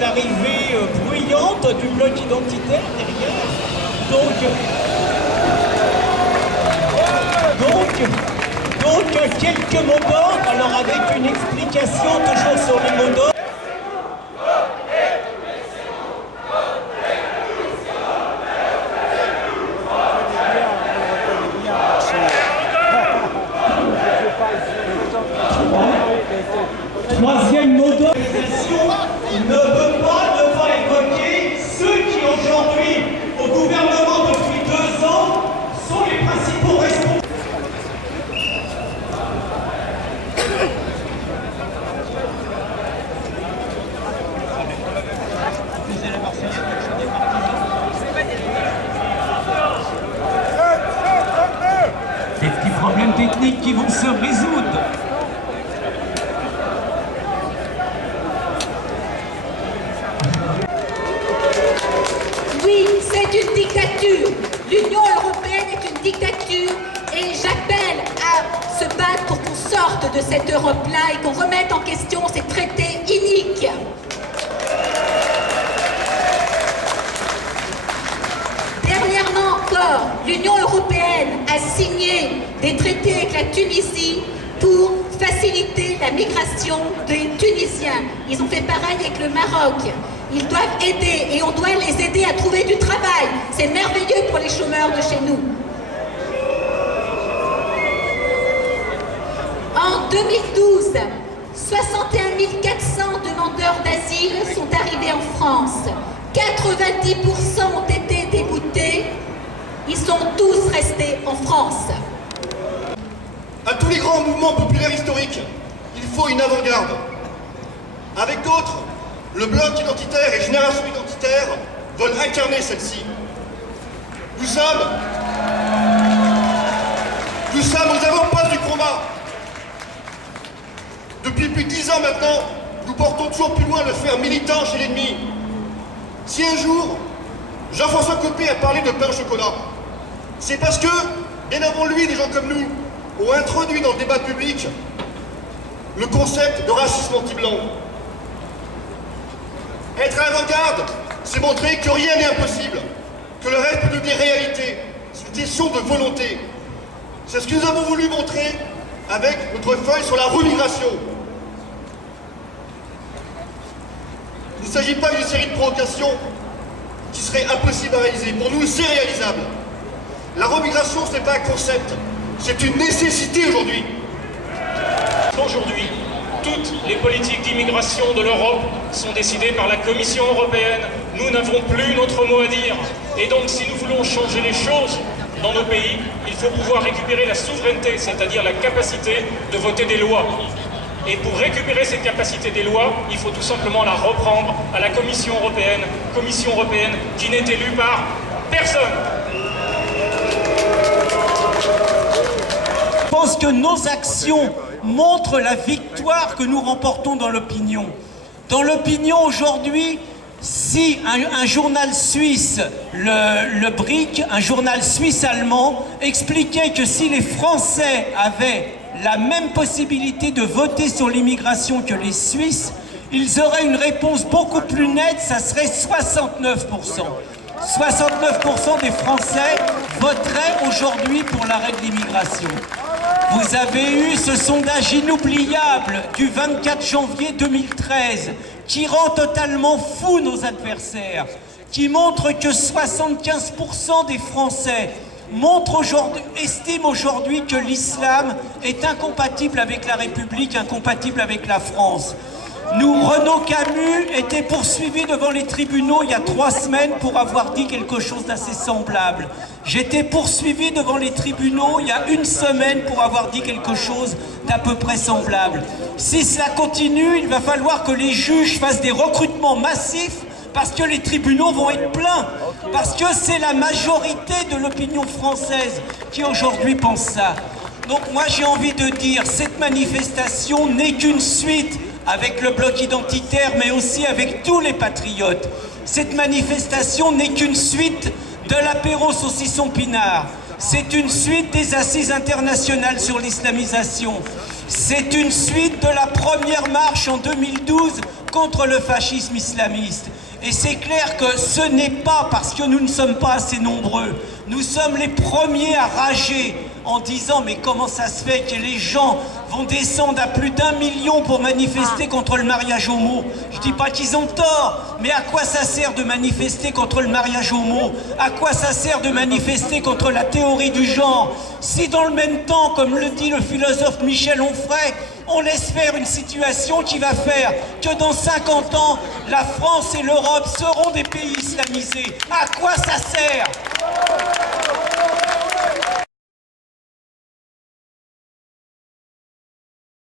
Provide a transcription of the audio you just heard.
L'arrivée bruyante du bloc identitaire derrière. Donc quelques mots d'ordre, alors avec une explication toujours sur les mots d'ordre. Troisième mot d'ordre, ne pas évoquer ceux qui aujourd'hui, au gouvernement depuis 2 ans, sont les principaux responsables. Des petits problèmes techniques qui vont se résoudre. Oui, c'est une dictature. L'Union européenne est une dictature et j'appelle à se battre pour qu'on sorte de cette Europe-là et qu'on remette en question ces traités iniques. Dernièrement encore, l'Union européenne a signé des traités avec la Tunisie pour faciliter la migration des Tunisiens. Ils ont fait pareil avec le Maroc. Ils doivent aider et on doit les aider à trouver du travail. C'est merveilleux pour les chômeurs de chez nous. En 2012, 61 400 demandeurs d'asile sont arrivés en France. 90% ont été déboutés. Ils sont tous restés en France. À tous les grands mouvements populaires historiques, il faut une avant-garde. Avec d'autres, le bloc identitaire et Génération identitaire veulent incarner celle-ci. Nous sommes aux avant-postes du combat. Depuis plus de 10 ans maintenant, nous portons toujours plus loin le fer militant chez l'ennemi. Si un jour, Jean-François Copé a parlé de pain au chocolat, c'est parce que, bien avant lui, des gens comme nous ont introduit dans le débat public le concept de racisme anti-blanc. Être à l'avant-garde, c'est montrer que rien n'est impossible, que le reste peut devenir réalité. C'est une question de volonté. C'est ce que nous avons voulu montrer avec notre feuille sur la remigration. Il ne s'agit pas d'une série de provocations qui seraient impossibles à réaliser. Pour nous, c'est réalisable. La remigration, ce n'est pas un concept, c'est une nécessité aujourd'hui. Aujourd'hui, toutes les politiques d'immigration de l'Europe sont décidées par la Commission européenne. Nous n'avons plus notre mot à dire. Et donc, si nous voulons changer les choses dans nos pays, il faut pouvoir récupérer la souveraineté, c'est-à-dire la capacité de voter des lois. Et pour récupérer cette capacité des lois, il faut tout simplement la reprendre à la Commission européenne qui n'est élue par personne. Je pense que nos actions montrent la victoire que nous remportons dans l'opinion. Dans l'opinion aujourd'hui, si un journal suisse, le BRIC, un journal suisse-allemand, expliquait que si les Français avaient la même possibilité de voter sur l'immigration que les Suisses, ils auraient une réponse beaucoup plus nette, ça serait 69%. 69% des Français voteraient aujourd'hui pour l'arrêt de l'immigration. Vous avez eu ce sondage inoubliable du 24 janvier 2013 qui rend totalement fou nos adversaires, qui montre que 75% des Français estiment aujourd'hui que l'islam est incompatible avec la République, incompatible avec la France. Renaud Camus était poursuivi devant les tribunaux il y a 3 semaines pour avoir dit quelque chose d'assez semblable. J'étais poursuivi devant les tribunaux il y a 1 semaine pour avoir dit quelque chose d'à peu près semblable. Si cela continue, il va falloir que les juges fassent des recrutements massifs parce que les tribunaux vont être pleins, parce que c'est la majorité de l'opinion française qui aujourd'hui pense ça. Donc moi j'ai envie de dire, cette manifestation n'est qu'une suite avec le bloc identitaire, mais aussi avec tous les patriotes. Cette manifestation n'est qu'une suite de l'apéro saucisson pinard. C'est une suite des assises internationales sur l'islamisation. C'est une suite de la première marche en 2012 contre le fascisme islamiste. Et c'est clair que ce n'est pas parce que nous ne sommes pas assez nombreux. Nous sommes les premiers à rager en disant mais comment ça se fait que les gens vont descendre à plus d'1 million pour manifester contre le mariage homo. Je dis pas qu'ils ont tort, mais à quoi ça sert de manifester contre le mariage homo? À quoi ça sert de manifester contre la théorie du genre si dans le même temps, comme le dit le philosophe Michel Onfray, on laisse faire une situation qui va faire que dans 50 ans, la France et l'Europe seront des pays islamisés? À quoi ça sert?